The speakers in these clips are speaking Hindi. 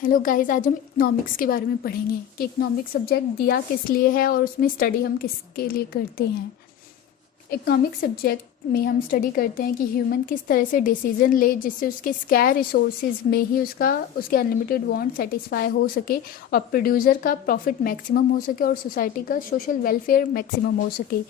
हेलो गाइस, आज हम इकोनॉमिक्स के बारे में पढ़ेंगे कि इकोनॉमिक्स सब्जेक्ट दिया किस लिए है और उसमें स्टडी हम किसके लिए करते हैं। इकोनॉमिक्स सब्जेक्ट में हम स्टडी करते हैं कि ह्यूमन किस तरह से डिसीजन ले जिससे उसके स्कैर रिसोर्सेज में ही उसके अनलिमिटेड वांट सेटिस्फाई हो सके और प्रोड्यूसर का प्रॉफिट मैक्सिमम हो सके और सोसाइटी का सोशल वेलफेयर मैक्सिमम हो सके।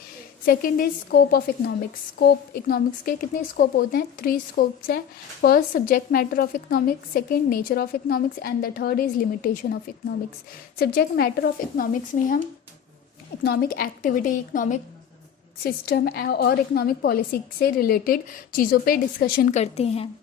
Second is scope of economics. Scope economics के कितने स्कोप होते हैं? 3 स्कोप्स हैं। First, subject matter of economics, second, nature of economics and the third is limitation of economics. Subject matter of economics में हम इकोनॉमिक एक्टिविटी, इकोनॉमिक सिस्टम और इकोनॉमिक पॉलिसी से रिलेटेड चीज़ों पे डिस्कशन करते हैं।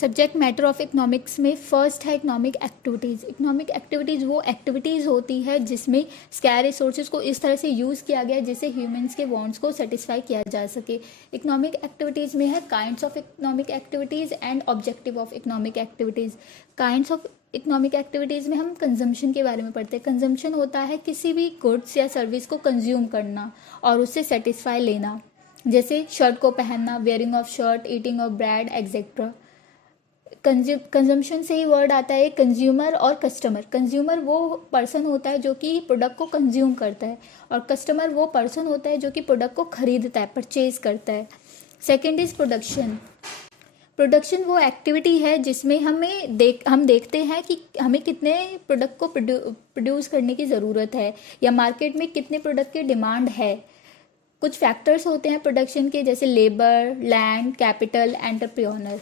सब्जेक्ट मैटर ऑफ इकोनॉमिक्स में फर्स्ट है इकोनॉमिक एक्टिविटीज़। इकोनॉमिक एक्टिविटीज़ वो एक्टिविटीज़ होती है जिसमें स्कैर रिसोर्सेज को इस तरह से यूज़ किया गया है जिससे ह्यूमंस के वांट्स को सेटिस्फाई किया जा सके। इकोनॉमिक एक्टिविटीज़ में है kinds of economic activities and objective of economic activities. Kinds of economic activities में हम कंजम्पशन के बारे में पढ़ते हैं। कंजम्पशन होता है किसी भी गुड्स या सर्विस को कंज्यूम करना और उससे सेटिस्फाई लेना, जैसे शर्ट को पहनना, wearing of shirt, eating of bread etcetera. Consumption से ही वर्ड आता है कंज्यूमर और कस्टमर। कंज्यूमर वो पर्सन होता है जो कि प्रोडक्ट को कंज्यूम करता है और कस्टमर वो पर्सन होता है जो कि प्रोडक्ट को खरीदता है, परचेज करता है। Second is production. प्रोडक्शन वो एक्टिविटी है जिसमें हम देखते हैं कि हमें कितने प्रोडक्ट को प्रोड्यूस करने की ज़रूरत है या मार्केट में कितने प्रोडक्ट की डिमांड है। कुछ फैक्टर्स होते हैं प्रोडक्शन के, जैसे labour, land, capital, entrepreneur.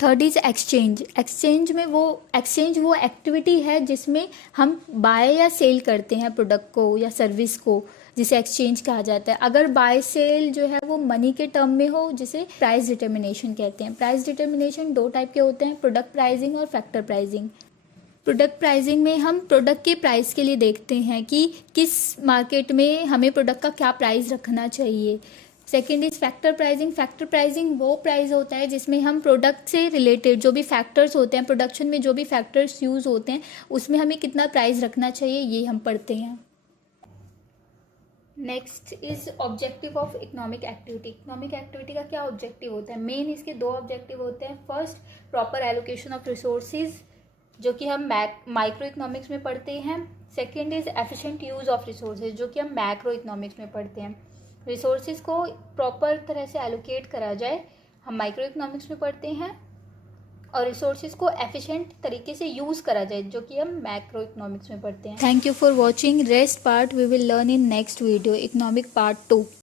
Third is exchange. Exchange वो एक्टिविटी है जिसमें हम बाय या सेल करते हैं प्रोडक्ट को या सर्विस को, जिसे एक्सचेंज कहा जाता है। अगर बाय सेल जो है वो मनी के टर्म में हो, जिसे प्राइस डिटर्मिनेशन कहते हैं। प्राइस डिटर्मिनेशन 2 टाइप के होते हैं, प्रोडक्ट प्राइसिंग और फैक्टर प्राइसिंग। प्रोडक्ट प्राइसिंग में हम प्रोडक्ट के प्राइस के लिए देखते हैं कि किस मार्केट में हमें प्रोडक्ट का क्या प्राइस रखना चाहिए। Second is factor pricing. Factor pricing वो प्राइस होता है जिसमें हम प्रोडक्ट से रिलेटेड जो भी फैक्टर्स होते हैं, प्रोडक्शन में जो भी फैक्टर्स यूज होते हैं उसमें हमें कितना प्राइस रखना चाहिए, ये हम पढ़ते हैं। Next is objective of economic activity. Economic activity का क्या ऑब्जेक्टिव होता है? मेन इसके 2 ऑब्जेक्टिव होते हैं। First, proper allocation of resources, जो कि हम माइक्रो इकोनॉमिक्स में पढ़ते हैं। Second is efficient use of resources, जो कि हम मैक्रो इकोनॉमिक्स में पढ़ते हैं। रिसोर्सेज को प्रॉपर तरह से एलोकेट करा जाए, हम माइक्रो इकोनॉमिक्स में पढ़ते हैं, और रिसोर्सेज को एफिशिएंट तरीके से यूज़ करा जाए, जो कि हम मैक्रो इकोनॉमिक्स में पढ़ते हैं। Thank you for watching. Rest part we will learn in next video, economic part 2।